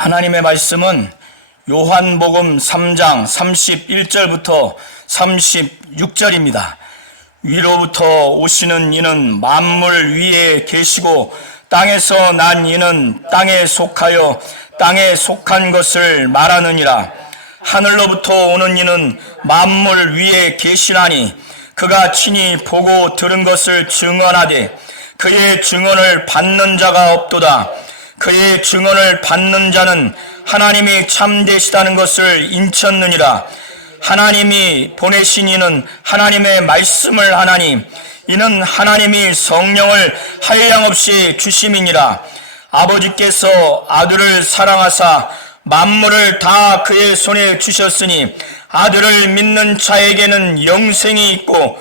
하나님의 말씀은 요한복음 3장 31절부터 36절입니다. 위로부터 오시는 이는 만물 위에 계시고 땅에서 난 이는 땅에 속하여 땅에 속한 것을 말하느니라. 하늘로부터 오는 이는 만물 위에 계시나니 그가 친히 보고 들은 것을 증언하되 그의 증언을 받는 자가 없도다. 그의 증언을 받는 자는 하나님이 참되시다는 것을 인쳤느니라. 하나님이 보내신 이는 하나님의 말씀을 하나니 이는 하나님이 성령을 한량없이 주심이니라. 아버지께서 아들을 사랑하사 만물을 다 그의 손에 주셨으니 아들을 믿는 자에게는 영생이 있고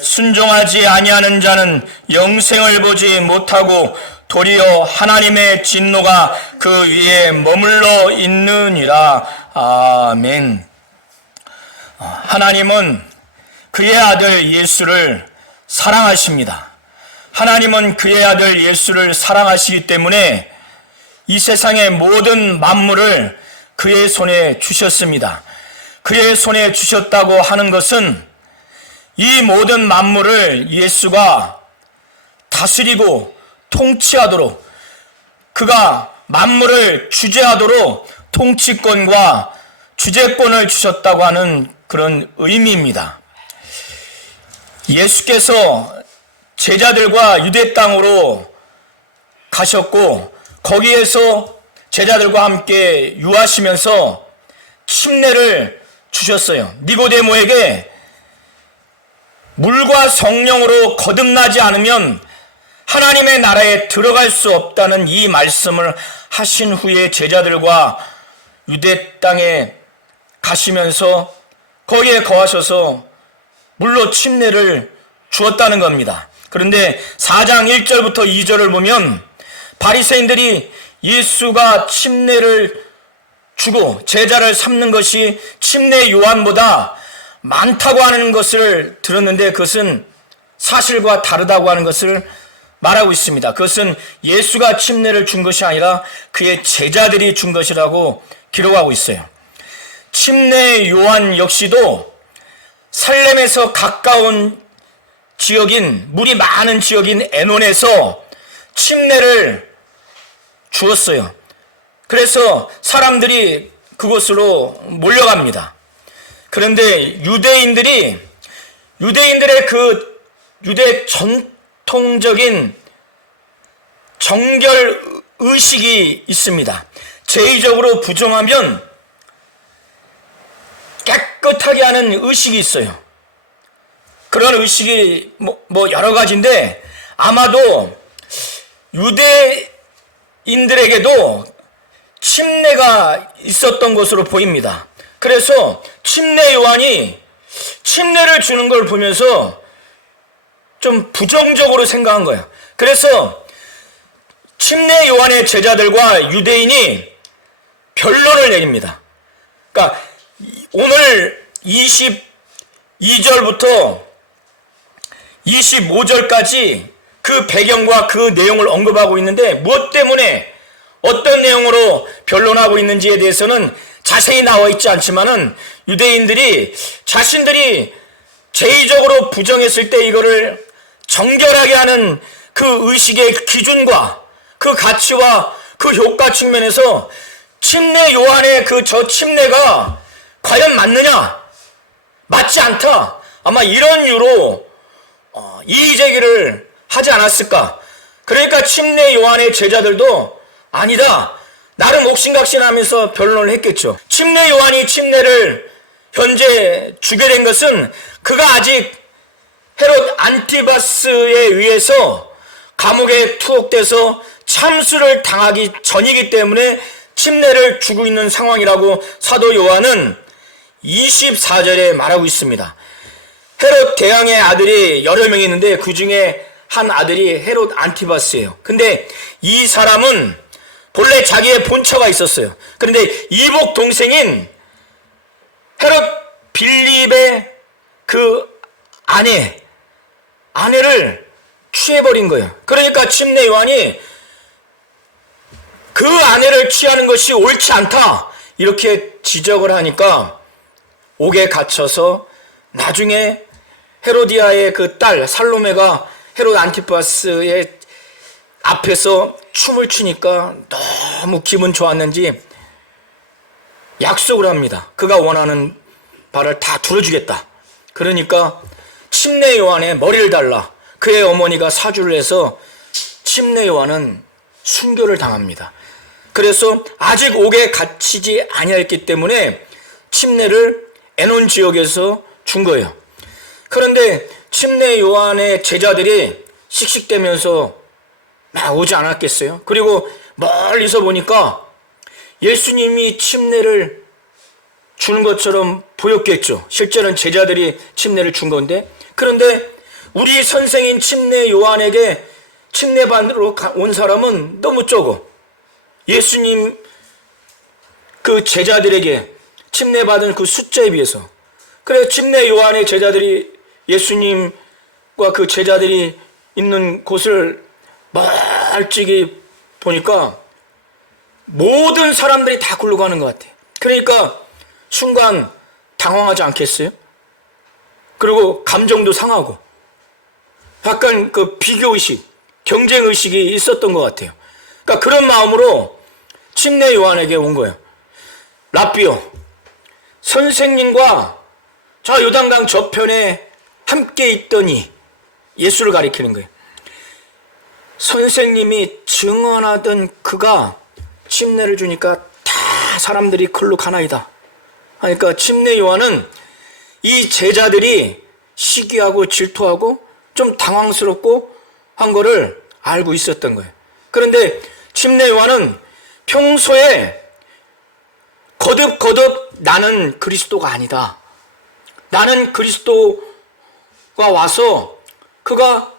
순종하지 아니하는 자는 영생을 보지 못하고 도리어 하나님의 진노가 그 위에 머물러 있느니라. 아멘. 하나님은 그의 아들 예수를 사랑하십니다. 하나님은 그의 아들 예수를 사랑하시기 때문에 이 세상의 모든 만물을 그의 손에 주셨습니다. 그의 손에 주셨다고 하는 것은 이 모든 만물을 예수가 다스리고 통치하도록, 그가 만물을 주재하도록 통치권과 주재권을 주셨다고 하는 그런 의미입니다. 예수께서 제자들과 유대 땅으로 가셨고 거기에서 제자들과 함께 유하시면서 침례를 주셨어요. 니고데모에게 물과 성령으로 거듭나지 않으면 하나님의 나라에 들어갈 수 없다는 이 말씀을 하신 후에 제자들과 유대 땅에 가시면서 거기에 거하셔서 물로 침례를 주었다는 겁니다. 그런데 4장 1절부터 2절을 보면 바리새인들이 예수가 침례를 주고 제자를 삼는 것이 침례 요한보다 많다고 하는 것을 들었는데 그것은 사실과 다르다고 하는 것을 말하고 있습니다. 그것은 예수가 침례를 준 것이 아니라 그의 제자들이 준 것이라고 기록하고 있어요. 침례 요한 역시도 살렘에서 가까운 지역인, 물이 많은 지역인 에논에서 침례를 주었어요. 그래서 사람들이 그곳으로 몰려갑니다. 그런데 유대인들의 그 유대 전통적인 정결 의식이 있습니다. 제의적으로 부정하면 깨끗하게 하는 의식이 있어요. 그런 의식이 뭐 여러 가지인데 아마도 유대인들에게도 침례가 있었던 것으로 보입니다. 그래서 침례 요한이 침례를 주는 걸 보면서 좀 부정적으로 생각한 거예요. 그래서 침례 요한의 제자들과 유대인이 변론을 내립니다. 그러니까 오늘 22절부터 25절까지 그 배경과 그 내용을 언급하고 있는데 무엇 때문에 어떤 내용으로 변론하고 있는지에 대해서는 자세히 나와 있지 않지만은 유대인들이 자신들이 제의적으로 부정했을 때 이거를 정결하게 하는 그 의식의 기준과 그 가치와 그 효과 측면에서 침례 요한의 저 침례가 과연 맞느냐? 맞지 않다. 아마 이런 이유로 이의 제기를 하지 않았을까? 그러니까 침례 요한의 제자들도 아니다. 나름 옥신각신하면서 변론을 했겠죠. 침례 요한이 침례를 현재 주게 된 것은 그가 아직 헤롯 안티바스에 의해서 감옥에 투옥돼서 참수를 당하기 전이기 때문에 침례를 주고 있는 상황이라고 사도 요한은 24절에 말하고 있습니다. 헤롯 대왕의 아들이 여러 명이 있는데 그 중에 한 아들이 헤롯 안티바스예요. 근데 이 사람은 본래 자기의 본처가 있었어요. 그런데 이복 동생인 헤롯 빌립의 그 아내를 취해버린 거예요. 그러니까 침례 요한이 그 그 아내를 취하는 것이 옳지 않다 이렇게 지적을 하니까 옥에 갇혀서 나중에 헤로디아의 그 딸 살로메가 헤롯 안티파스의 앞에서 춤을 추니까 너무 기분 좋았는지 약속을 합니다. 그가 원하는 바를 다 들어주겠다. 그러니까 침례 요한의 머리를 달라 그의 어머니가 사주를 해서 침례 요한은 순교를 당합니다. 그래서 아직 옥에 갇히지 아니했기 때문에 침례를 에논 지역에서 준 거예요. 그런데 침례 요한의 제자들이 씩씩대면서 막 오지 않았겠어요? 그리고 멀리서 보니까 예수님이 침례를 주는 것처럼 보였겠죠. 실제로는 제자들이 침례를 준 건데, 그런데 우리 선생인 침례 요한에게 침례받으러 온 사람은 너무 적어. 예수님 그 제자들에게 침례받은 그 숫자에 비해서. 그래 침례 요한의 제자들이 예수님과 그 제자들이 있는 곳을 멀찍이 보니까 모든 사람들이 다 굴러가는 것 같아. 그러니까 순간 당황하지 않겠어요? 그리고 감정도 상하고 약간 그 비교의식, 경쟁의식이 있었던 것 같아요. 그러니까 그런 마음으로 침례 요한에게 온 거예요. 라삐요, 선생님과 저 요단강 저편에 함께 있더니, 예수를 가리키는 거예요. 선생님이 증언하던 그가 침례를 주니까 다 사람들이 글로 가나이다. 그러니까 침례 요한은 이 제자들이 시기하고 질투하고 좀 당황스럽고 한 거를 알고 있었던 거예요. 그런데 침례 요한은 평소에 거듭거듭 나는 그리스도가 아니다. 나는 그리스도가 와서 그가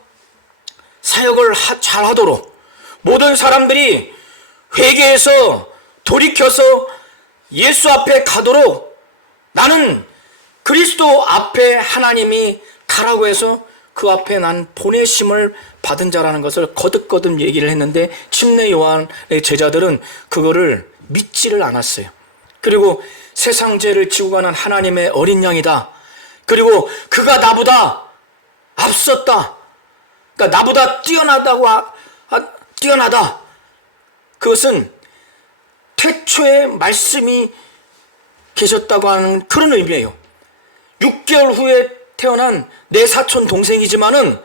사역을 잘 하도록 모든 사람들이 회개해서 돌이켜서 예수 앞에 가도록 나는 그리스도 앞에 하나님이 가라고 해서 그 앞에 난 보내심을 받은 자라는 것을 거듭거듭 얘기를 했는데 침례 요한의 제자들은 그거를 믿지를 않았어요. 그리고 세상 죄를 지고 가는 하나님의 어린 양이다. 그리고 그가 나보다 앞섰다. 그러니까 나보다 뛰어나다. 그것은 태초에 말씀이 계셨다고 하는 그런 의미예요. 6개월 후에 태어난 내 사촌 동생이지만은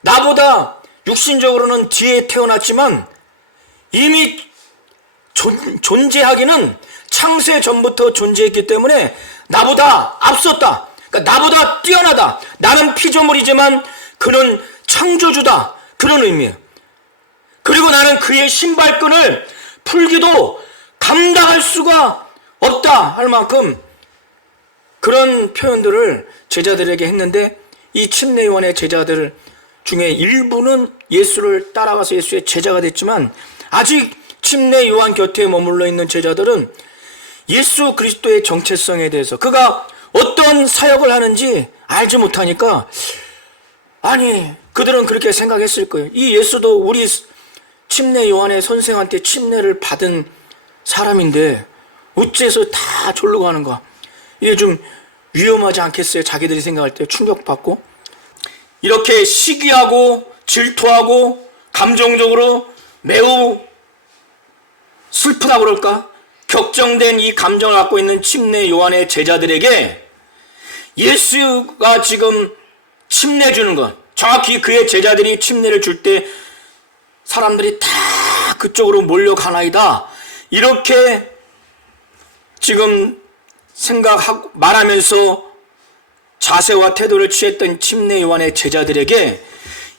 나보다 육신적으로는 뒤에 태어났지만 이미 존재하기는 창세 전부터 존재했기 때문에 나보다 앞섰다. 그러니까 나보다 뛰어나다. 나는 피조물이지만 그는 창조주다. 그런 의미예요. 그리고 나는 그의 신발끈을 풀기도 감당할 수가 없다 할 만큼 그런 표현들을 제자들에게 했는데 이 침례 요한의 제자들 중에 일부는 예수를 따라가서 예수의 제자가 됐지만 아직 침례 요한 곁에 머물러 있는 제자들은 예수 그리스도의 정체성에 대해서 그가 어떤 사역을 하는지 알지 못하니까 아니 그들은 그렇게 생각했을 거예요. 이 예수도 우리 침례 요한의 선생한테 침례를 받은 사람인데 어째서 다 졸로 가는가. 이게 좀 위험하지 않겠어요? 자기들이 생각할 때 충격받고 이렇게 시기하고 질투하고 감정적으로 매우 슬프다 그럴까? 격정된 이 감정을 갖고 있는 침례 요한의 제자들에게 예수가 지금 침례 주는 것, 정확히 그의 제자들이 침례를 줄 때 사람들이 다 그쪽으로 몰려가나이다. 이렇게 지금 생각하고 말하면서 자세와 태도를 취했던 침례 요한의 제자들에게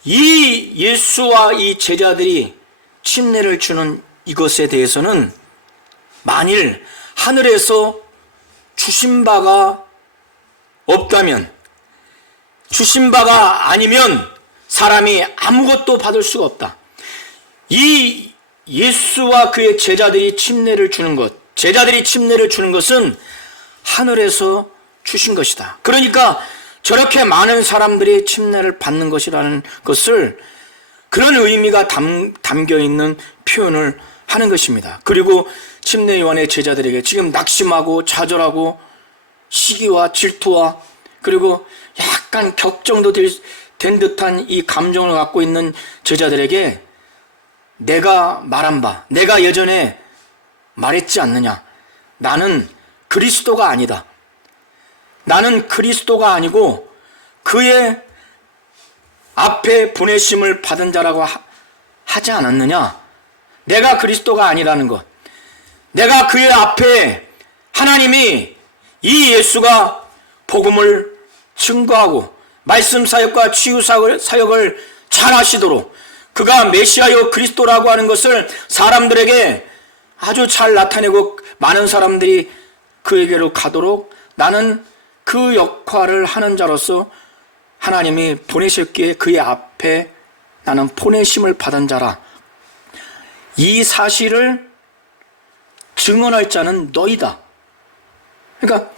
이 예수와 이 제자들이 침례를 주는 이것에 대해서는 만일 하늘에서 주신 바가 없다면, 주신 바가 아니면 사람이 아무것도 받을 수가 없다. 이 예수와 그의 제자들이 침례를 주는 것, 제자들이 침례를 주는 것은 하늘에서 주신 것이다. 그러니까 저렇게 많은 사람들이 침례를 받는 것이라는 것을 그런 의미가 담겨 있는 표현을 하는 것입니다. 그리고 침례 요한의 제자들에게 지금 낙심하고 좌절하고 시기와 질투와 그리고 약간 격정도 된 듯한 이 감정을 갖고 있는 제자들에게 내가 말한 바, 내가 예전에 말했지 않느냐. 나는 그리스도가 아니다. 나는 그리스도가 아니고 그의 앞에 보내심을 받은 자라고 하지 않았느냐. 내가 그리스도가 아니라는 것. 내가 그의 앞에 하나님이 이 예수가 복음을 증거하고 말씀 사역과 치유 사역을 잘 하시도록 그가 메시아여 그리스도라고 하는 것을 사람들에게 아주 잘 나타내고 많은 사람들이 그에게로 가도록 나는 그 역할을 하는 자로서 하나님이 보내셨기에 그의 앞에 나는 보내심을 받은 자라. 이 사실을 증언할 자는 너희다. 그러니까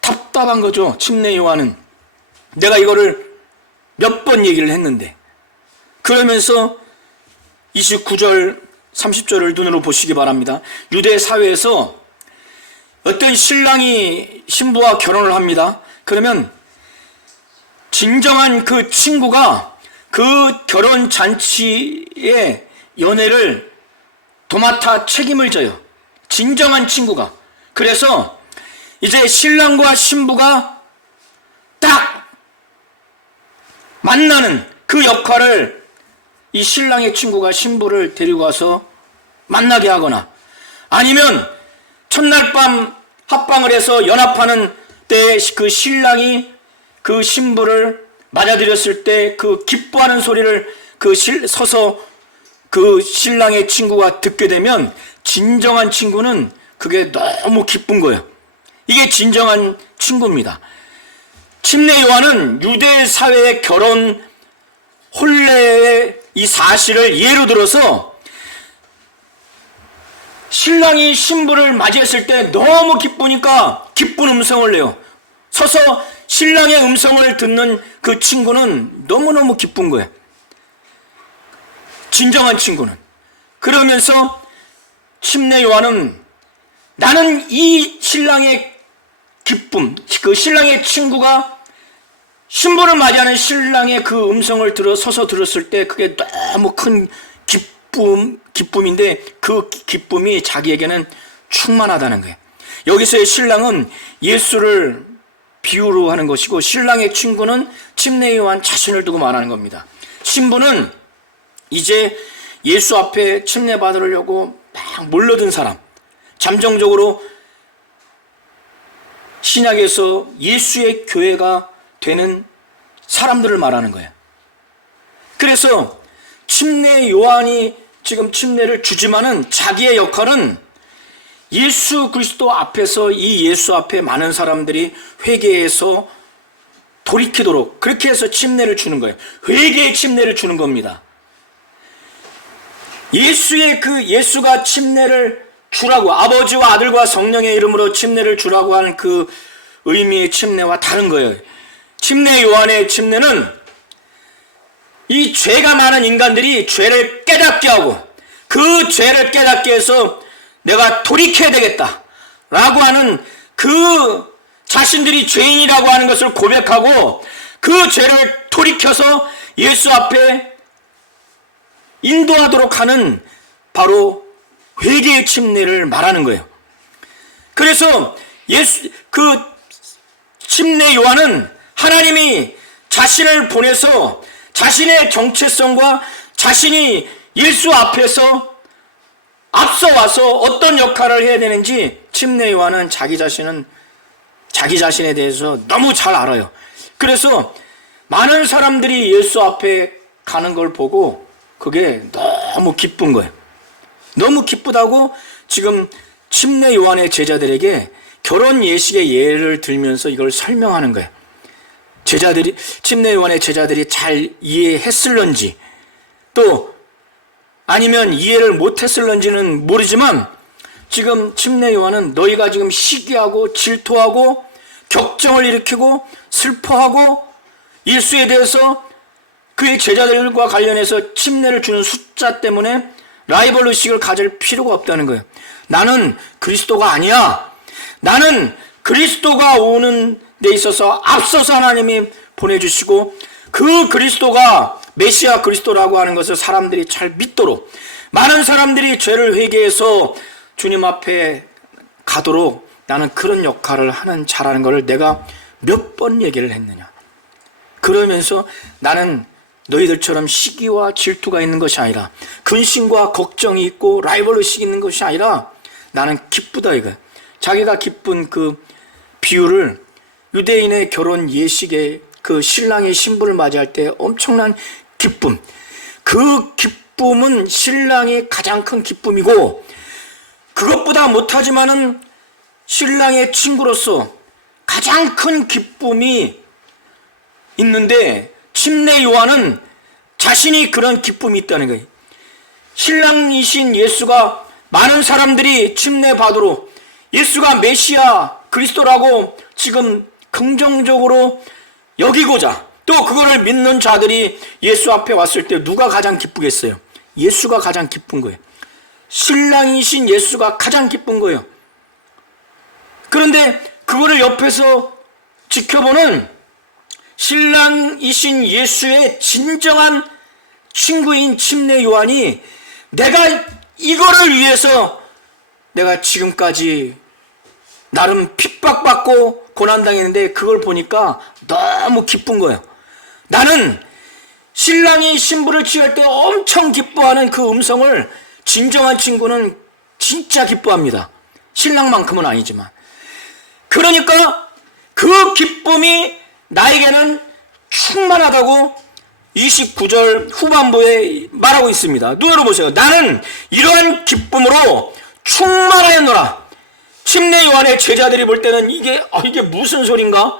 답답한 거죠. 침례 요한은. 내가 이거를 몇 번 얘기를 했는데. 그러면서 29절 30절을 눈으로 보시기 바랍니다. 유대 사회에서 어떤 신랑이 신부와 결혼을 합니다. 그러면 진정한 그 친구가 그 결혼 잔치의 연애를 도맡아 책임을 져요. 진정한 친구가. 그래서 이제 신랑과 신부가 딱 만나는 그 역할을 이 신랑의 친구가 신부를 데리고 와서 만나게 하거나 아니면 첫날 밤 합방을 해서 연합하는 때 그 신랑이 그 신부를 맞아들였을 때 그 기뻐하는 소리를 서서 그 신랑의 친구가 듣게 되면 진정한 친구는 그게 너무 기쁜 거예요. 이게 진정한 친구입니다. 침례 요한은 유대 사회의 결혼 혼례의 이 사실을 예로 들어서 신랑이 신부를 맞이했을 때 너무 기쁘니까 기쁜 음성을 내요. 서서 신랑의 음성을 듣는 그 친구는 너무너무 기쁜 거예요. 진정한 친구는. 그러면서 침례 요한은 나는 이 신랑의 기쁨, 그 신랑의 친구가 신부를 맞이하는 신랑의 그 음성을 서서 들었을 때 그게 너무 큰 기쁨인데 그 기쁨이 자기에게는 충만하다는 거예요. 여기서의 신랑은 예수를 비유로 하는 것이고 신랑의 친구는 침례 요한 자신을 두고 말하는 겁니다. 신부는 이제 예수 앞에 침례 받으려고 막 몰려든 사람, 잠정적으로 신약에서 예수의 교회가 되는 사람들을 말하는 거예요. 그래서 침례 요한이 지금 침례를 주지만은 자기의 역할은 예수 그리스도 앞에서 이 예수 앞에 많은 사람들이 회개해서 돌이키도록 그렇게 해서 침례를 주는 거예요. 회개의 침례를 주는 겁니다. 예수가 침례를 주라고 아버지와 아들과 성령의 이름으로 침례를 주라고 하는 그 의미의 침례와 다른 거예요. 침례 요한의 침례는 이 죄가 많은 인간들이 죄를 깨닫게 하고 그 죄를 깨닫게 해서 내가 돌이켜야 되겠다 라고 하는 그 자신들이 죄인이라고 하는 것을 고백하고 그 죄를 돌이켜서 예수 앞에 인도하도록 하는 바로 회개의 침례를 말하는 거예요. 그래서 그 침례 요한은 하나님이 자신을 보내서 자신의 정체성과 자신이 예수 앞에서 앞서 와서 어떤 역할을 해야 되는지 침례 요한은 자기 자신에 대해서 너무 잘 알아요. 그래서 많은 사람들이 예수 앞에 가는 걸 보고 그게 너무 기쁜 거예요. 너무 기쁘다고 지금 침례 요한의 제자들에게 결혼 예식의 예를 들면서 이걸 설명하는 거예요. 침례 요한의 제자들이 잘 이해했을런지 또 아니면 이해를 못했을런지는 모르지만 지금 침례 요한은 너희가 지금 시기하고 질투하고 격정을 일으키고 슬퍼하고 예수에 대해서 그의 제자들과 관련해서 침례를 주는 숫자 때문에 라이벌 의식을 가질 필요가 없다는 거예요. 나는 그리스도가 아니야. 나는 그리스도가 오는 데 있어서 앞서서 하나님이 보내주시고 그 그리스도가 메시아 그리스도라고 하는 것을 사람들이 잘 믿도록, 많은 사람들이 죄를 회개해서 주님 앞에 가도록 나는 그런 역할을 하는 자라는 것을 내가 몇 번 얘기를 했느냐. 그러면서 나는 너희들처럼 시기와 질투가 있는 것이 아니라, 근심과 걱정이 있고 라이벌 의식이 있는 것이 아니라 나는 기쁘다 이거야. 자기가 기쁜 그 비유를 유대인의 결혼 예식에 그 신랑이 신부를 맞이할 때 엄청난 기쁨, 그 기쁨은 신랑의 가장 큰 기쁨이고, 그것보다 못하지만은 신랑의 친구로서 가장 큰 기쁨이 있는데, 침례 요한은 자신이 그런 기쁨이 있다는 거예요. 신랑이신 예수가 많은 사람들이 침례 받으러 예수가 메시아 그리스도라고 지금 긍정적으로 여기고자, 또 그거를 믿는 자들이 예수 앞에 왔을 때 누가 가장 기쁘겠어요? 예수가 가장 기쁜 거예요. 신랑이신 예수가 가장 기쁜 거예요. 그런데 그거를 옆에서 지켜보는 신랑이신 예수의 진정한 친구인 침례 요한이, 내가 이거를 위해서 내가 지금까지 나름 핍박받고 고난당했는데 그걸 보니까 너무 기쁜 거예요. 나는 신랑이 신부를 취할 때 엄청 기뻐하는 그 음성을 진정한 친구는 진짜 기뻐합니다. 신랑만큼은 아니지만. 그러니까 그 기쁨이 나에게는 충만하다고 29절 후반부에 말하고 있습니다. 눈으로 보세요. 나는 이러한 기쁨으로 충만하였노라. 침례 요한의 제자들이 볼 때는 이게 무슨 소린가?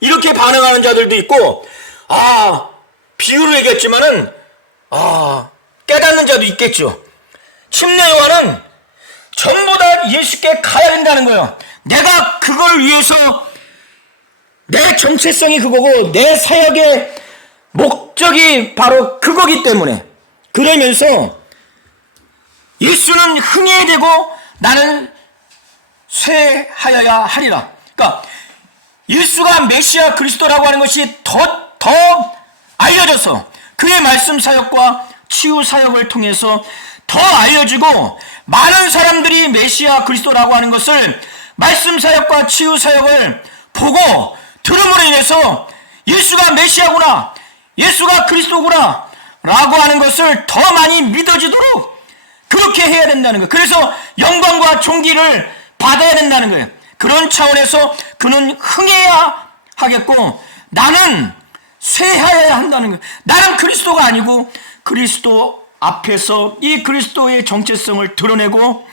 이렇게 반응하는 자들도 있고, 비유로 얘기했지만은, 깨닫는 자도 있겠죠. 침례 요한은 전부 다 예수께 가야 된다는 거예요. 내가 그걸 위해서, 내 정체성이 그거고 내 사역의 목적이 바로 그거기 때문에, 그러면서 예수는 흥해야 되고 나는 쇠하여야 하리라. 그러니까 예수가 메시아 그리스도라고 하는 것이 더 알려져서 그의 말씀 사역과 치유 사역을 통해서 더 알려지고, 많은 사람들이 메시아 그리스도라고 하는 것을, 말씀 사역과 치유 사역을 보고 들음으로 인해서 예수가 메시아구나, 예수가 그리스도구나 라고 하는 것을 더 많이 믿어지도록 그렇게 해야 된다는 거예요. 그래서 영광과 존귀를 받아야 된다는 거예요. 그런 차원에서 그는 흥해야 하겠고 나는 쇠하여야 한다는 거예요. 나는 그리스도가 아니고 그리스도 앞에서 이 그리스도의 정체성을 드러내고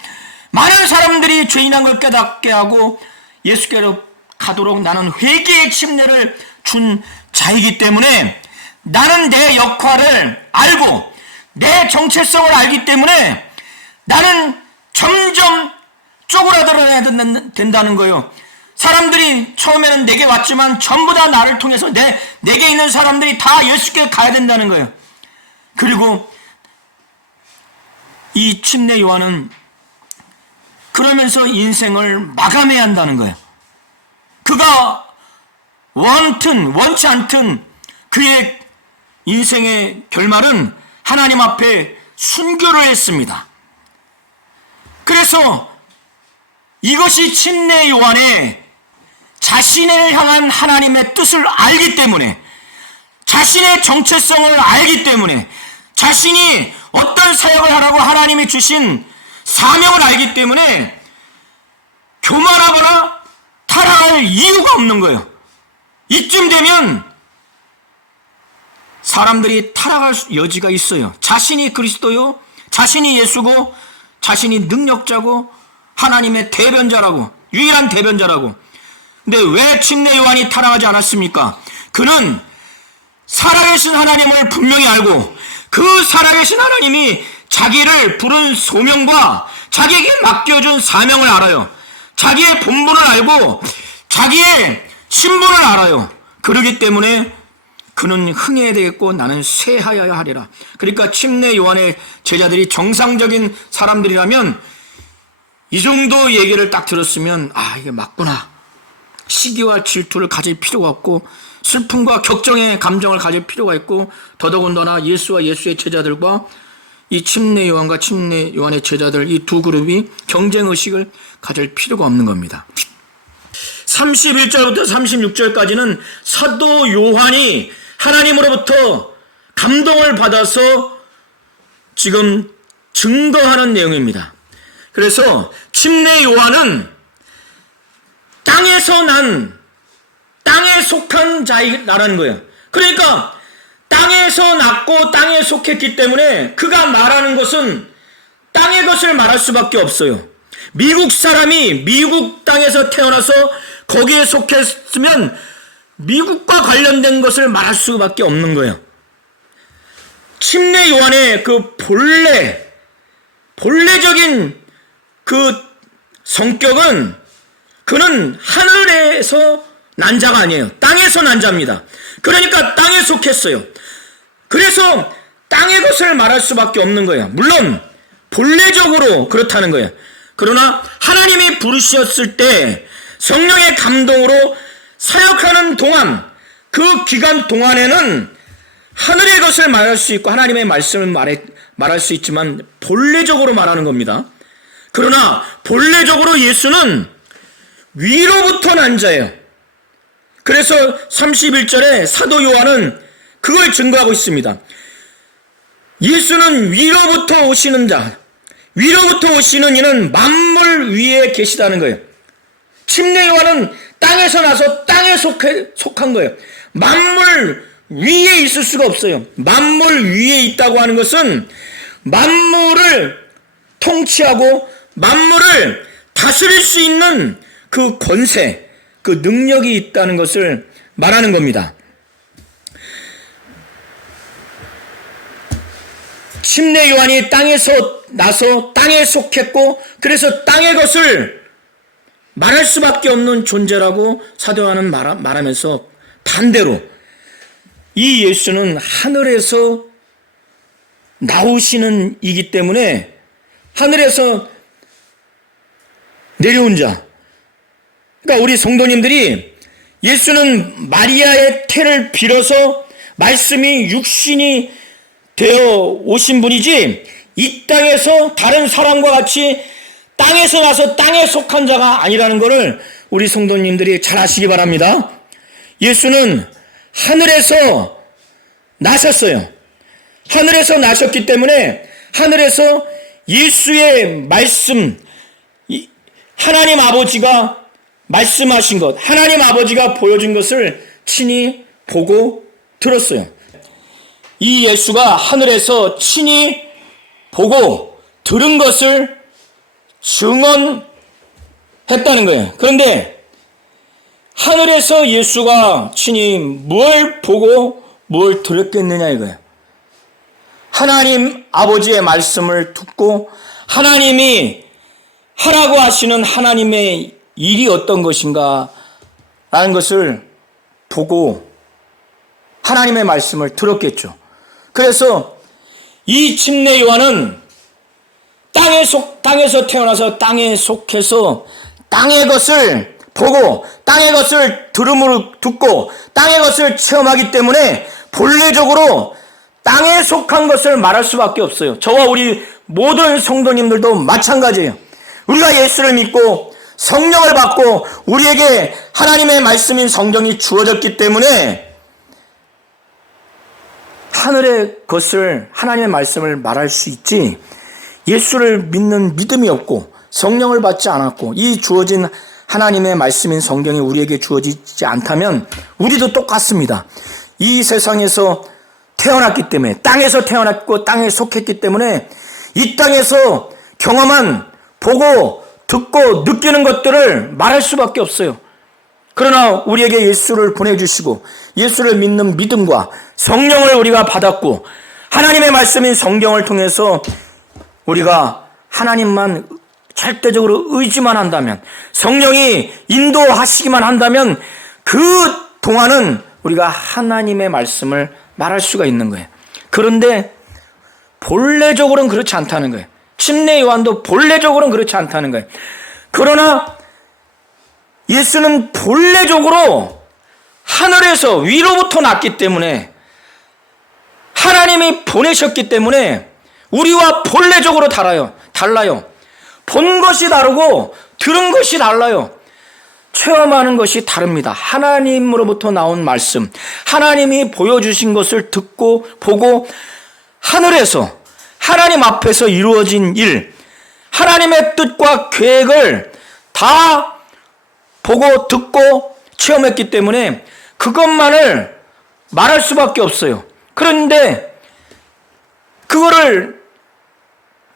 많은 사람들이 죄인한 걸 깨닫게 하고 예수께로 가도록 나는 회개의 침례를 준 자이기 때문에, 나는 내 역할을 알고 내 정체성을 알기 때문에 나는 점점 쪼그라들어야 된다는 거예요. 사람들이 처음에는 내게 왔지만 전부 다 나를 통해서 내게 있는 사람들이 다 예수께 가야 된다는 거예요. 그리고 이 침례 요한은 그러면서 인생을 마감해야 한다는 거예요. 그가 원치 않든 그의 인생의 결말은 하나님 앞에 순교를 했습니다. 그래서 이것이 침례 요한의 자신을 향한 하나님의 뜻을 알기 때문에, 자신의 정체성을 알기 때문에, 자신이 어떤 사역을 하라고 하나님이 주신 사명을 알기 때문에 교만하거나 타락할 이유가 없는 거예요. 이쯤 되면 사람들이 타락할 여지가 있어요. 자신이 그리스도요, 자신이 예수고, 자신이 능력자고, 하나님의 대변자라고, 유일한 대변자라고. 근데 왜 침례 요한이 타락하지 않았습니까? 그는 살아계신 하나님을 분명히 알고, 그 살아계신 하나님이 자기를 부른 소명과 자기에게 맡겨준 사명을 알아요. 자기의 본분을 알고 자기의 신분을 알아요. 그러기 때문에 그는 흥해야 되겠고 나는 쇠하여야 하리라. 그러니까 침례 요한의 제자들이 정상적인 사람들이라면 이 정도 얘기를 딱 들었으면 이게 맞구나. 시기와 질투를 가질 필요가 없고 슬픔과 격정의 감정을 가질 필요가 있고 더더군다나 예수와 예수의 제자들과 이 침례 요한과 침례 요한의 제자들 이 두 그룹이 경쟁의식을 가질 필요가 없는 겁니다. 31절부터 36절까지는 사도 요한이 하나님으로부터 감동을 받아서 지금 증거하는 내용입니다. 그래서 침례 요한은 땅에서 난 땅에 속한 자라는 거예요. 그러니까 땅에서 났고 땅에 속했기 때문에 그가 말하는 것은 땅의 것을 말할 수밖에 없어요. 미국 사람이 미국 땅에서 태어나서 거기에 속했으면 미국과 관련된 것을 말할 수밖에 없는 거예요. 침례 요한의 그 본래적인 그 성격은 그는 하늘에서 난 자가 아니에요. 땅에서 난 자입니다. 그러니까 땅에 속했어요. 그래서 땅의 것을 말할 수밖에 없는 거예요. 물론 본래적으로 그렇다는 거예요. 그러나 하나님이 부르셨을 때 성령의 감동으로 사역하는 동안 그 기간 동안에는 하늘의 것을 말할 수 있고 하나님의 말씀을 말할 수 있지만 본래적으로 말하는 겁니다. 그러나 본래적으로 예수는 위로부터 난 자예요. 그래서 31절에 사도 요한은 그걸 증거하고 있습니다. 예수는 위로부터 오시는 자, 위로부터 오시는 이는 만물 위에 계시다는 거예요. 침례 요한은 땅에서 나서 땅에 속한 거예요. 만물 위에 있을 수가 없어요. 만물 위에 있다고 하는 것은 만물을 통치하고 만물을 다스릴 수 있는 그 권세, 그 능력이 있다는 것을 말하는 겁니다. 침례 요한이 땅에서 나서 땅에 속했고 그래서 땅의 것을 말할 수밖에 없는 존재라고 사도 요한은 말하면서 반대로 이 예수는 하늘에서 나오시는 이기 때문에 하늘에서 내려온 자. 그러니까 우리 성도님들이 예수는 마리아의 태를 빌어서 말씀이 육신이 되어 오신 분이지 이 땅에서 다른 사람과 같이 땅에서 나서 땅에 속한 자가 아니라는 것을 우리 성도님들이 잘 아시기 바랍니다. 예수는 하늘에서 나셨어요. 하늘에서 나셨기 때문에 하늘에서 예수의 말씀, 하나님 아버지가 말씀하신 것, 하나님 아버지가 보여준 것을 친히 보고 들었어요. 이 예수가 하늘에서 친히 보고 들은 것을 증언했다는 거예요. 그런데 하늘에서 예수가 친히 뭘 보고 뭘 들었겠느냐 이거예요. 하나님 아버지의 말씀을 듣고 하나님이 하라고 하시는 하나님의 일이 어떤 것인가 라는 것을 보고 하나님의 말씀을 들었겠죠. 그래서 이 침례 요한은 땅에서 태어나서 땅에 속해서 땅의 것을 보고 땅의 것을 들음으로 듣고 땅의 것을 체험하기 때문에 본래적으로 땅에 속한 것을 말할 수밖에 없어요. 저와 우리 모든 성도님들도 마찬가지예요. 우리가 예수를 믿고 성령을 받고 우리에게 하나님의 말씀인 성경이 주어졌기 때문에 하늘의 것을 하나님의 말씀을 말할 수 있지 예수를 믿는 믿음이 없고 성령을 받지 않았고 이 주어진 하나님의 말씀인 성경이 우리에게 주어지지 않다면 우리도 똑같습니다. 이 세상에서 태어났기 때문에 땅에서 태어났고 땅에 속했기 때문에 이 땅에서 경험한 보고 듣고 느끼는 것들을 말할 수밖에 없어요. 그러나 우리에게 예수를 보내주시고 예수를 믿는 믿음과 성령을 우리가 받았고 하나님의 말씀인 성경을 통해서 우리가 하나님만 절대적으로 의지만 한다면 성령이 인도하시기만 한다면 그 동안은 우리가 하나님의 말씀을 말할 수가 있는 거예요. 그런데 본래적으로는 그렇지 않다는 거예요. 침례 요한도 본래적으로는 그렇지 않다는 거예요. 그러나 예수는 본래적으로 하늘에서 위로부터 났기 때문에, 하나님이 보내셨기 때문에 우리와 본래적으로 달라요. 본 것이 다르고 들은 것이 달라요. 체험하는 것이 다릅니다. 하나님으로부터 나온 말씀, 하나님이 보여주신 것을 듣고 보고 하늘에서 하나님 앞에서 이루어진 일, 하나님의 뜻과 계획을 다 보고 듣고 체험했기 때문에 그것만을 말할 수밖에 없어요. 그런데 그거를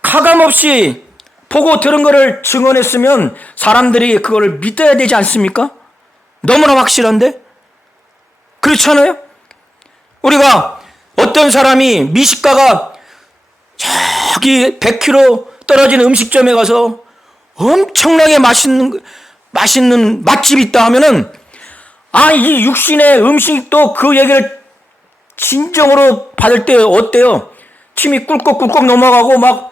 가감없이 보고 들은 것을 증언했으면 사람들이 그거를 믿어야 되지 않습니까? 너무나 확실한데? 그렇잖아요? 우리가 어떤 사람이 미식가가 저기 100km 떨어진 음식점에 가서 엄청나게 맛있는 맛집이 있다 하면은, 이 육신의 음식도 그 얘기를 진정으로 받을 때 어때요? 침이 꿀꺽꿀꺽 넘어가고 막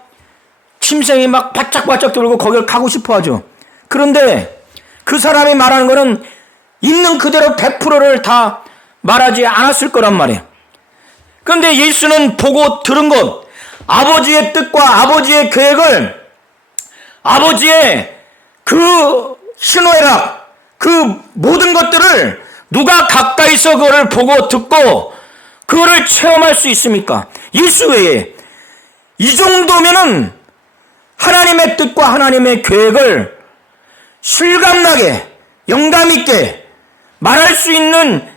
침샘이 막 바짝바짝 돌고 거기를 가고 싶어 하죠. 그런데 그 사람이 말하는 거는 있는 그대로 100%를 다 말하지 않았을 거란 말이에요. 그런데 예수는 보고 들은 것, 아버지의 뜻과 아버지의 계획을, 아버지의 그 신호애락, 그 모든 것들을 누가 가까이서 그거를 보고 듣고 그거를 체험할 수 있습니까? 예수 외에. 이 정도면은 하나님의 뜻과 하나님의 계획을 실감나게 영감있게 말할 수 있는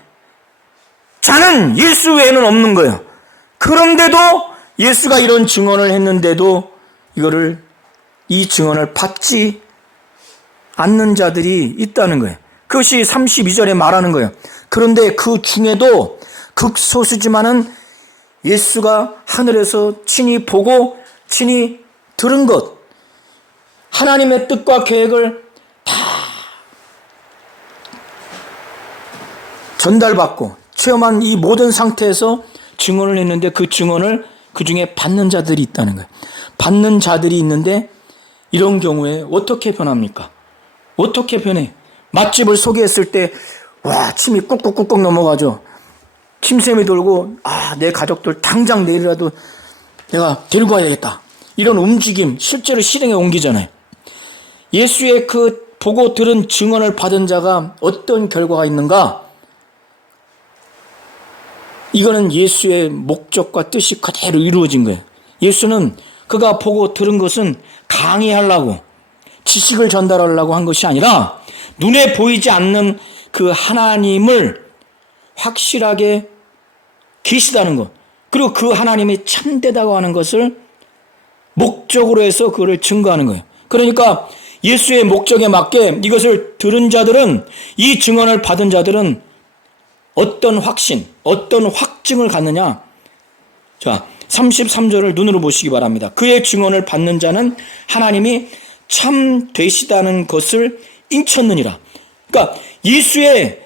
자는 예수 외에는 없는 거예요. 그런데도 예수가 이런 증언을 했는데도 이 증언을 받지 않는 자들이 있다는 거예요. 그것이 32절에 말하는 거예요. 그런데 그 중에도 극소수지만은 예수가 하늘에서 친히 보고 친히 들은 것, 하나님의 뜻과 계획을 다 전달받고 체험한 이 모든 상태에서 증언을 했는데 그 증언을 그 중에 받는 자들이 있다는 거예요. 받는 자들이 있는데 이런 경우에 어떻게 변합니까? 어떻게 변해? 맛집을 소개했을 때 침이 꾹꾹꾹꾹 넘어가죠. 침샘이 돌고 내 가족들 당장 내일이라도 내가 데리고 와야겠다. 이런 움직임 실제로 실행에 옮기잖아요. 예수의 그 보고 들은 증언을 받은 자가 어떤 결과가 있는가? 이거는 예수의 목적과 뜻이 그대로 이루어진 거예요. 예수는 그가 보고 들은 것은 강의하려고, 지식을 전달하려고 한 것이 아니라 눈에 보이지 않는 그 하나님을 확실하게 계시다는 것, 그리고 그 하나님이 참되다고 하는 것을 목적으로 해서 그거를 증거하는 거예요. 그러니까 예수의 목적에 맞게 이것을 들은 자들은, 이 증언을 받은 자들은 어떤 확신, 어떤 확증을 갖느냐? 자, 33절을 눈으로 보시기 바랍니다. 그의 증언을 받는 자는 하나님이 참 되시다는 것을 인쳤느니라. 그러니까 예수의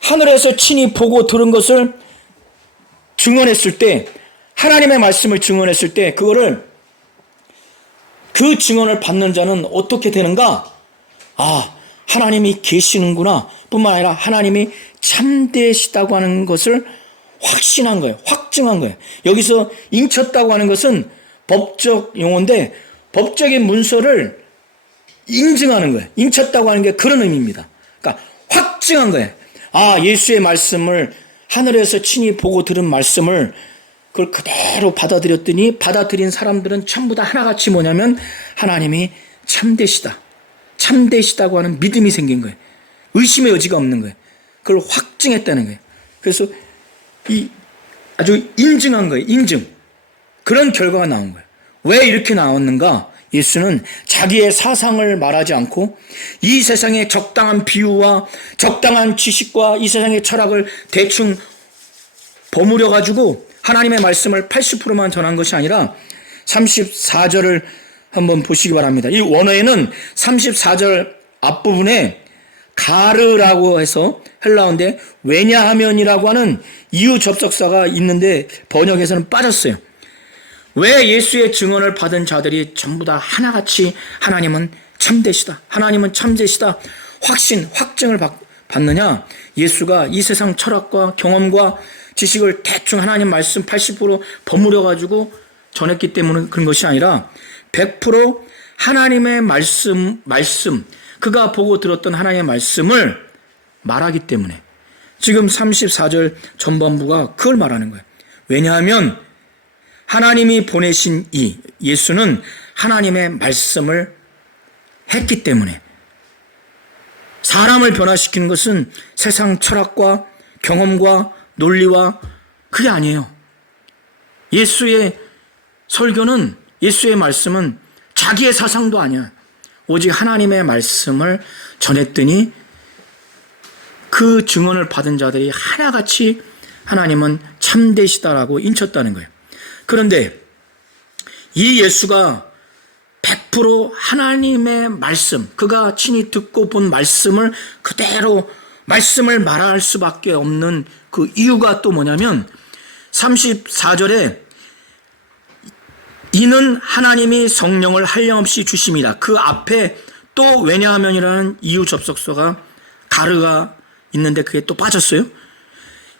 하늘에서 친히 보고 들은 것을 증언했을 때, 하나님의 말씀을 증언했을 때 그거를, 그 증언을 받는 자는 어떻게 되는가? 하나님이 계시는구나 뿐만 아니라 하나님이 참되시다고 하는 것을 확신한 거예요. 확증한 거예요. 여기서 인쳤다고 하는 것은 법적 용어인데 법적인 문서를 인증하는 거예요. 인쳤다고 하는 게 그런 의미입니다. 그러니까 확증한 거예요. 예수의 말씀을, 하늘에서 친히 보고 들은 말씀을 그걸 그대로 받아들였더니 받아들인 사람들은 전부 다 하나같이 뭐냐면 하나님이 참되시다고 하는 믿음이 생긴 거예요. 의심의 여지가 없는 거예요. 그걸 확증했다는 거예요. 그래서 아주 인증한 거예요. 인증. 그런 결과가 나온 거예요. 왜 이렇게 나왔는가? 예수는 자기의 사상을 말하지 않고 이 세상의 적당한 비유와 적당한 지식과 이 세상의 철학을 대충 버무려 가지고 하나님의 말씀을 80%만 전한 것이 아니라 34절을 한번 보시기 바랍니다. 이 원어에는 34절 앞부분에 가르라고 해서 헬라어인데 왜냐하면이라고 하는 이유 접속사가 있는데 번역에서는 빠졌어요. 왜 예수의 증언을 받은 자들이 전부 다 하나같이 하나님은 참되시다, 하나님은 참되시다 확증을 받느냐? 예수가 이 세상 철학과 경험과 지식을 대충 하나님 말씀 80% 버무려 가지고 전했기 때문에 그런 것이 아니라 100% 하나님의 말씀 그가 보고 들었던 하나님의 말씀을 말하기 때문에 지금 34절 전반부가 그걸 말하는 거예요. 왜냐하면 하나님이 보내신 이 예수는 하나님의 말씀을 했기 때문에 사람을 변화시키는 것은 세상 철학과 경험과 논리와 그게 아니에요. 예수의 설교는 예수의 말씀은 자기의 사상도 아니야. 오직 하나님의 말씀을 전했더니 그 증언을 받은 자들이 하나같이 하나님은 참되시다라고 인쳤다는 거예요. 그런데 이 예수가 100% 하나님의 말씀, 그가 친히 듣고 본 말씀을 그대로 말씀을 말할 수밖에 없는 그 이유가 또 뭐냐면 34절에 이는 하나님이 성령을 한량없이 주심이다. 그 앞에 또 왜냐하면이라는 이유 접속사가 가르가 있는데 그게 또 빠졌어요.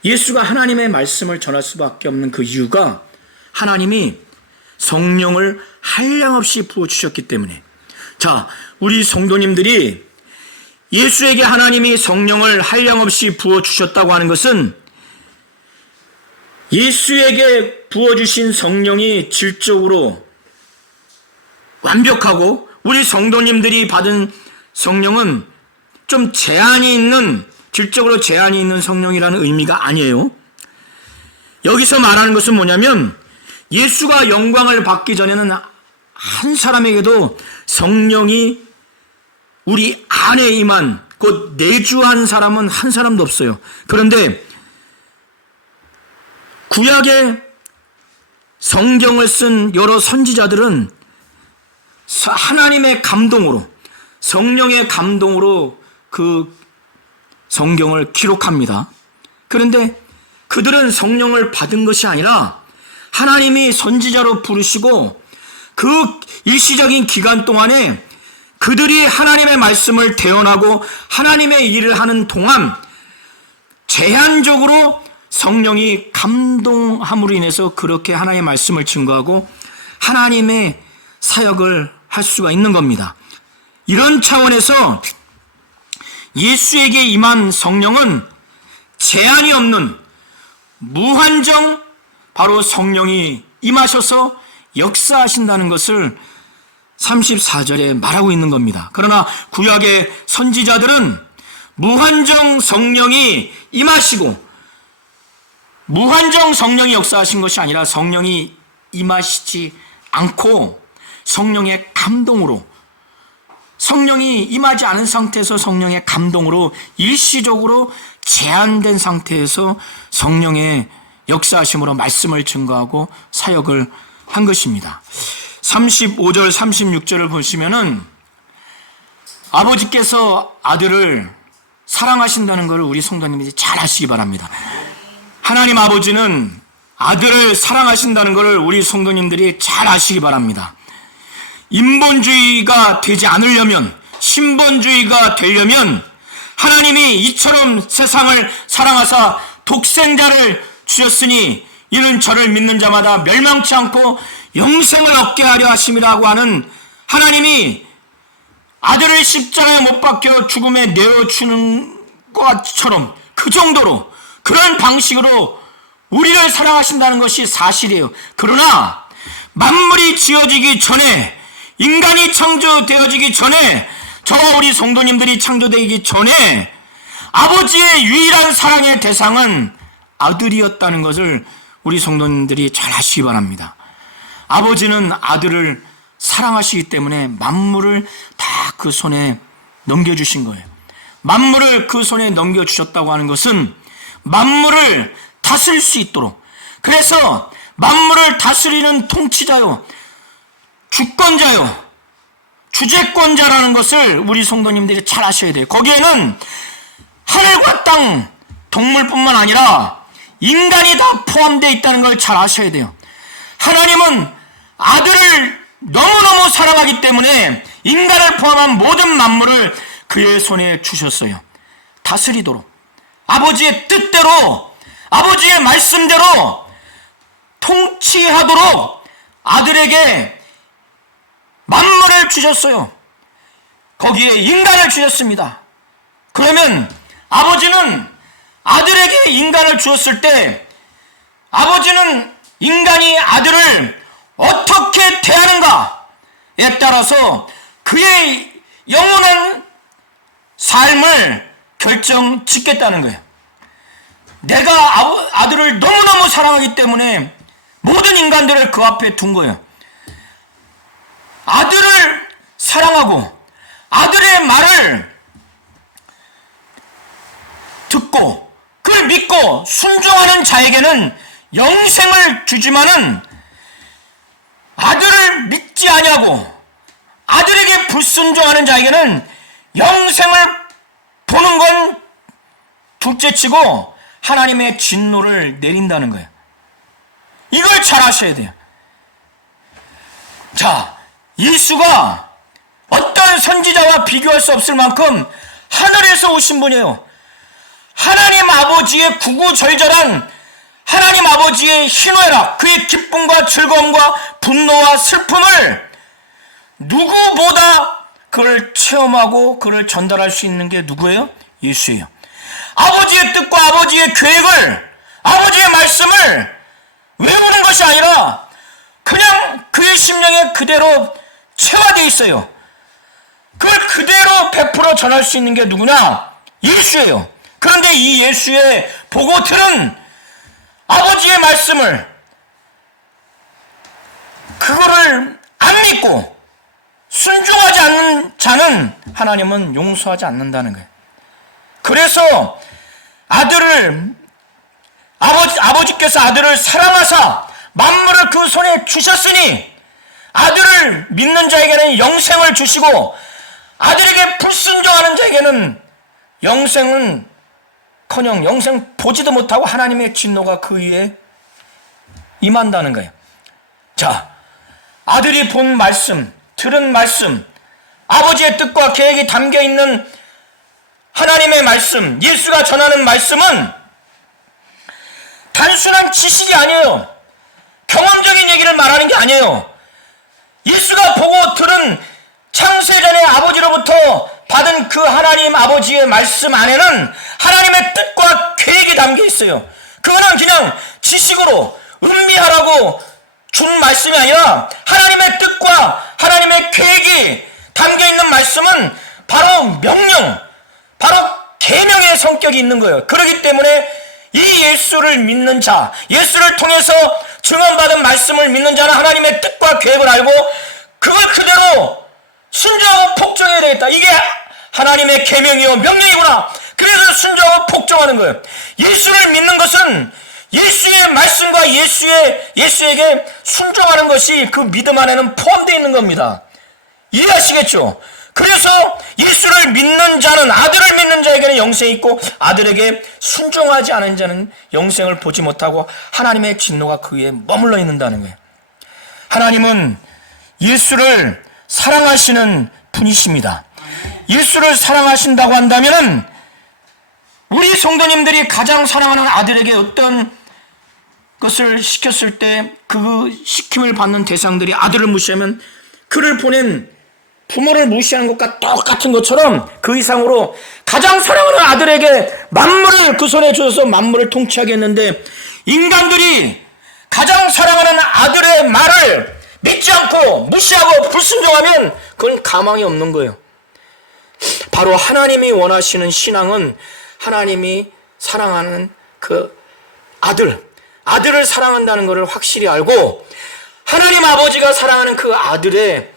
예수가 하나님의 말씀을 전할 수밖에 없는 그 이유가 하나님이 성령을 한량없이 부어주셨기 때문에. 자, 우리 성도님들이 예수에게 하나님이 성령을 한량없이 부어주셨다고 하는 것은 예수에게 부어주신 성령이 질적으로 완벽하고 우리 성도님들이 받은 성령은 좀 질적으로 제한이 있는 성령이라는 의미가 아니에요. 여기서 말하는 것은 뭐냐면 예수가 영광을 받기 전에는 한 사람에게도 성령이 우리 안에 임한 곧 내주한 사람은 한 사람도 없어요. 그런데 구약의 성경을 쓴 여러 선지자들은 하나님의 감동으로 성령의 감동으로 그 성경을 기록합니다. 그런데 그들은 성령을 받은 것이 아니라 하나님이 선지자로 부르시고 그 일시적인 기간 동안에 그들이 하나님의 말씀을 대언하고 하나님의 일을 하는 동안 제한적으로 성령이 감동함으로 인해서 그렇게 하나님의 말씀을 증거하고 하나님의 사역을 할 수가 있는 겁니다. 이런 차원에서 예수에게 임한 성령은 제한이 없는 무한정 바로 성령이 임하셔서 역사하신다는 것을 34절에 말하고 있는 겁니다. 그러나 구약의 선지자들은 무한정 성령이 임하시고 무한정 성령이 역사하신 것이 아니라 성령이 임하시지 않고 성령의 감동으로 성령이 임하지 않은 상태에서 성령의 감동으로 일시적으로 제한된 상태에서 성령의 역사하심으로 말씀을 증거하고 사역을 한 것입니다. 35절 36절을 보시면은 아버지께서 아들을 사랑하신다는 것을 우리 성도님들이 잘 아시기 바랍니다. 하나님 아버지는 아들을 사랑하신다는 것을 우리 성도님들이 잘 아시기 바랍니다. 인본주의가 되지 않으려면, 신본주의가 되려면 하나님이 이처럼 세상을 사랑하사 독생자를 주셨으니 이는 저를 믿는 자마다 멸망치 않고 영생을 얻게 하려 하심이라고 하는 하나님이 아들을 십자가에 못 박혀 죽음에 내어주는 것처럼 그 정도로 그런 방식으로 우리를 사랑하신다는 것이 사실이에요. 그러나 만물이 지어지기 전에 인간이 창조되어지기 전에 저와 우리 성도님들이 창조되기 전에 아버지의 유일한 사랑의 대상은 아들이었다는 것을 우리 성도님들이 잘 아시기 바랍니다. 아버지는 아들을 사랑하시기 때문에 만물을 다 그 손에 넘겨주신 거예요. 만물을 그 손에 넘겨주셨다고 하는 것은 만물을 다스릴 수 있도록, 그래서 만물을 다스리는 통치자요, 주권자요, 주재권자라는 것을 우리 성도님들이 잘 아셔야 돼요. 거기에는 하늘과 땅, 동물뿐만 아니라 인간이 다 포함되어 있다는 걸 잘 아셔야 돼요. 하나님은 아들을 너무너무 사랑하기 때문에 인간을 포함한 모든 만물을 그의 손에 주셨어요. 다스리도록, 아버지의 뜻대로, 아버지의 말씀대로 통치하도록 아들에게 만물을 주셨어요. 거기에 인간을 주셨습니다. 그러면 아버지는 아들에게 인간을 주었을 때 아버지는 인간이 아들을 어떻게 대하는가에 따라서 그의 영원한 삶을 결정 짓겠다는 거예요. 내가 아들을 너무너무 사랑하기 때문에 모든 인간들을 그 앞에 둔 거예요. 아들을 사랑하고 아들의 말을 듣고 그를 믿고 순종하는 자에게는 영생을 주지만은 아들을 믿지 아니하고 아들에게 불순종하는 자에게는 영생을 보는 건 둘째치고 하나님의 진노를 내린다는 거예요. 이걸 잘 아셔야 돼요. 자, 예수가 어떤 선지자와 비교할 수 없을 만큼 하늘에서 오신 분이에요. 하나님 아버지의 구구절절한 하나님 아버지의 희노애락, 그의 기쁨과 즐거움과 분노와 슬픔을 누구보다 그를 체험하고 그를 전달할 수 있는 게 누구예요? 예수예요. 아버지의 뜻과 아버지의 계획을, 아버지의 말씀을 외우는 것이 아니라 그냥 그의 심령에 그대로 체화되어 있어요. 그걸 그대로 베풀어 전할 수 있는 게 누구냐? 예수예요. 그런데 이 예수의 보고 들은 아버지의 말씀을 그거를 안 믿고 순종하지 않는 자는 하나님은 용서하지 않는다는 거예요. 그래서 아버지께서 아들을 사랑하사 만물을 그 손에 주셨으니 아들을 믿는 자에게는 영생을 주시고 아들에게 불순종하는 자에게는 영생은커녕 영생 보지도 못하고 하나님의 진노가 그 위에 임한다는 거예요. 자, 아들이 본 말씀, 들은 말씀, 아버지의 뜻과 계획이 담겨있는 하나님의 말씀, 예수가 전하는 말씀은 단순한 지식이 아니에요. 경험적인 얘기를 말하는 게 아니에요. 예수가 보고 들은 창세전에 아버지로부터 받은 그 하나님 아버지의 말씀 안에는 하나님의 뜻과 계획이 담겨 있어요. 그거는 그냥 지식으로 음미하라고 준 말씀이 아니라 하나님의 뜻과 하나님의 계획이 담겨 있는 말씀은 바로 명령, 바로 계명의 성격이 있는 거예요. 그렇기 때문에 이 예수를 믿는 자, 예수를 통해서 증언받은 말씀을 믿는 자는 하나님의 뜻과 계획을 알고 그걸 그대로 순종하고 복종해야 되겠다. 이게 하나님의 계명이요 명령이구나. 그래서 순종하고 복종하는 거예요. 예수를 믿는 것은 예수의 말씀과 예수에게 순종하는 것이 그 믿음 안에는 포함되어 있는 겁니다. 이해하시겠죠? 그래서 예수를 믿는 자는, 아들을 믿는 자에게는 영생이 있고 아들에게 순종하지 않은 자는 영생을 보지 못하고 하나님의 진노가 그 위에 머물러 있는다는 거예요. 하나님은 예수를 사랑하시는 분이십니다. 예수를 사랑하신다고 한다면 우리 성도님들이 가장 사랑하는 아들에게 어떤 것을 시켰을 때 그 시킴을 받는 대상들이 아들을 무시하면 그를 보낸 부모를 무시하는 것과 똑같은 것처럼 그 이상으로 가장 사랑하는 아들에게 만물을 그 손에 주어서 만물을 통치하게 했는데 인간들이 가장 사랑하는 아들의 말을 믿지 않고 무시하고 불순종하면 그건 가망이 없는 거예요. 바로 하나님이 원하시는 신앙은 하나님이 사랑하는 그 아들을 사랑한다는 것을 확실히 알고 하나님 아버지가 사랑하는 그 아들의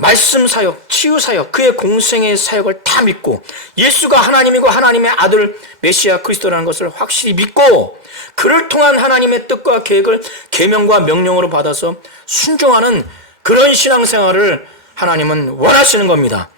말씀 사역, 치유 사역, 그의 공생의 사역을 다 믿고 예수가 하나님이고 하나님의 아들 메시아 그리스도라는 것을 확실히 믿고 그를 통한 하나님의 뜻과 계획을 계명과 명령으로 받아서 순종하는 그런 신앙생활을 하나님은 원하시는 겁니다.